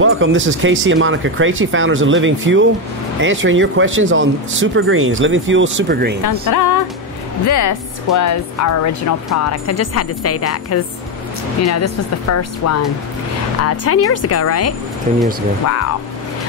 Welcome, this is Casey and Monica Craichy, founders of LivingFuel, answering your questions on SuperGreens, LivingFuel SuperGreens. Dun, ta-da. This was our original product. I just had to say that because, you know, this was the first one 10 years ago, right? 10 years ago. Wow.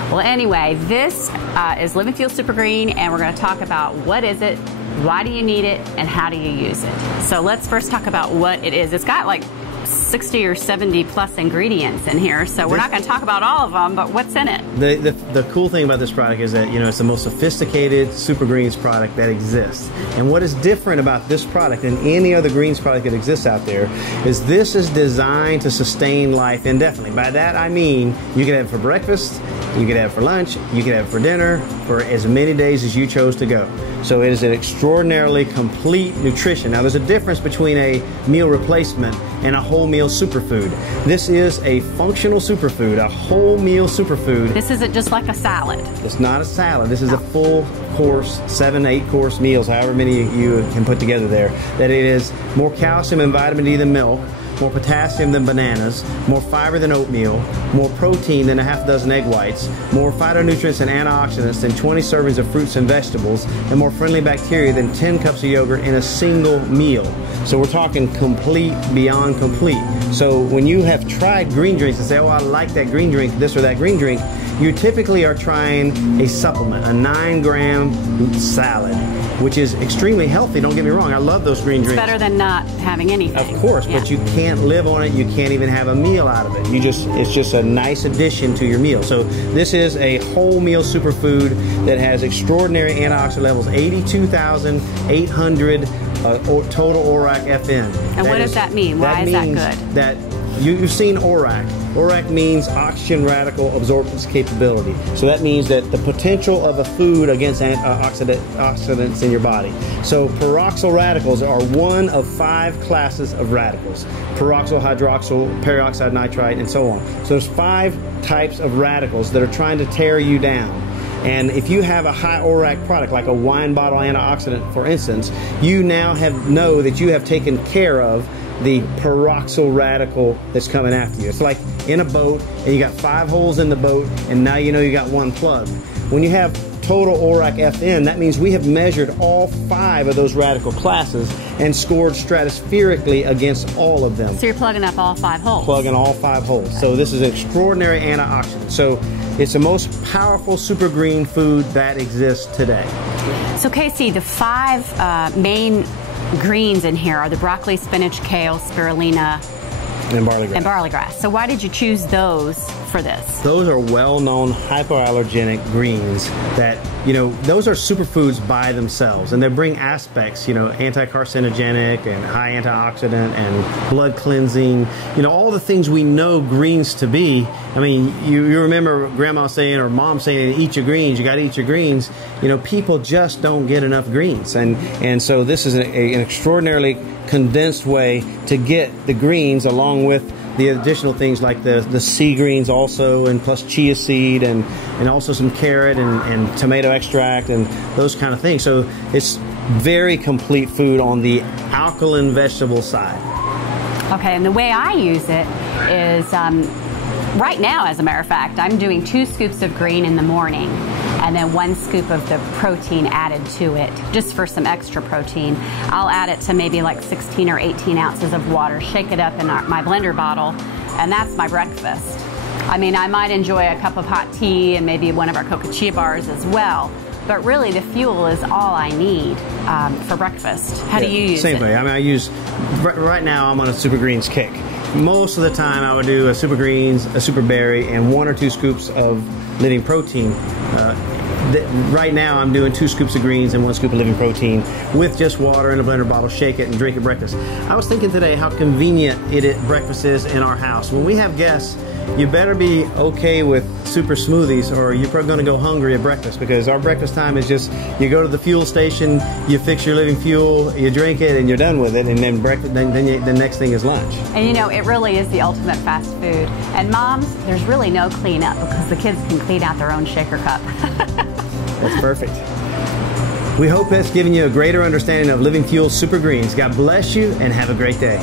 Well, anyway, this is LivingFuel SuperGreen, and we're going to talk about what is it, why do you need it, and how do you use it. So let's first talk about what it is. It's got like 60 or 70 plus ingredients in here, so we're not going to talk about all of them, but what's in it? The cool thing about this product is that, you know, it's the most sophisticated SuperGreens product that exists. And what is different about this product than any other greens product that exists out there is this is designed to sustain life indefinitely. By that I mean you can have it for breakfast, you can have it for lunch, you can have it for dinner, for as many days as you chose to go. So it is an extraordinarily complete nutrition. Now there's a difference between a meal replacement and a whole meal superfood. This is a functional superfood, a whole meal superfood. This isn't just like a salad. It's not a salad. This is a full course, 7, 8 course meals, however many you can put together there. That it is more calcium and vitamin D than milk, more potassium than bananas, more fiber than oatmeal, more protein than a half dozen egg whites, more phytonutrients and antioxidants than 20 servings of fruits and vegetables, and more friendly bacteria than 10 cups of yogurt in a single meal. So we're talking complete beyond complete. So when you have tried green drinks and say, oh, I like that green drink, this or that green drink, you typically are trying a supplement, a 9-gram salad, which is extremely healthy, don't get me wrong. I love those green drinks. It's better than not having anything. Of course, yeah. But you can't live on it. You can't even have a meal out of it. It's just a nice addition to your meal. So this is a whole meal superfood that has extraordinary antioxidant levels, 82,800 total ORAC FN. And what does that mean? Why is that good? That you've seen ORAC. ORAC means oxygen radical absorption capability. So that means that the potential of a food against oxidants in your body. So peroxyl radicals are one of 5 classes of radicals. Peroxyl, hydroxyl, peroxide nitrite, and so on. So there's 5 types of radicals that are trying to tear you down. And if you have a high ORAC product, like a wine bottle antioxidant, for instance, you now know that you have taken care of the peroxyl radical that's coming after you. It's like in a boat, and you got 5 holes in the boat, and now you know you got 1 plug. When you have total ORAC FN, that means we have measured all 5 of those radical classes and scored stratospherically against all of them. So you're plugging up all 5 holes. Plugging all 5 holes. So this is an extraordinary antioxidant. So it's the most powerful super green food that exists today. So Casey, the 5 main greens in here are the broccoli, spinach, kale, spirulina, and barley grass. And barley grass. So why did you choose those for this? Those are well-known hypoallergenic greens that, you know, those are superfoods by themselves, and they bring aspects, you know, anti-carcinogenic and high antioxidant and blood cleansing, you know, all the things we know greens to be. I mean, you remember Grandma saying or Mom saying, eat your greens, you got to eat your greens. You know, people just don't get enough greens, and so this is an extraordinarily condensed way to get the greens along with the additional things like the sea greens also, and plus chia seed and also some carrot and tomato extract and those kind of things. So it's very complete food on the alkaline vegetable side. Okay, and the way I use it is right now, as a matter of fact, I'm doing 2 scoops of green in the morning and then 1 scoop of the protein added to it, just for some extra protein. I'll add it to maybe like 16 or 18 ounces of water, shake it up in my blender bottle, and that's my breakfast. I mean, I might enjoy a cup of hot tea and maybe one of our cocoa chia bars as well, but really the fuel is all I need for breakfast. How do you use it? Same way. I mean, I use, right now I'm on a Super Greens kick. Most of the time I would do a Super Greens, a Super Berry, and 1 or 2 scoops of Living Protein. Right now I'm doing 2 scoops of greens and 1 scoop of Living Protein with just water in a blender bottle, shake it and drink at breakfast. I was thinking today how convenient breakfast is in our house. When we have guests, you better be okay with super smoothies or you're probably going to go hungry at breakfast, because our breakfast time is just, you go to the fuel station, you fix your Living Fuel, you drink it, and you're done with it, and then breakfast, then the next thing is lunch. And you know, it really is the ultimate fast food. And moms, there's really no cleanup because the kids can clean out their own shaker cup. That's perfect. We hope that's given you a greater understanding of LivingFuel SuperGreens. God bless you and have a great day.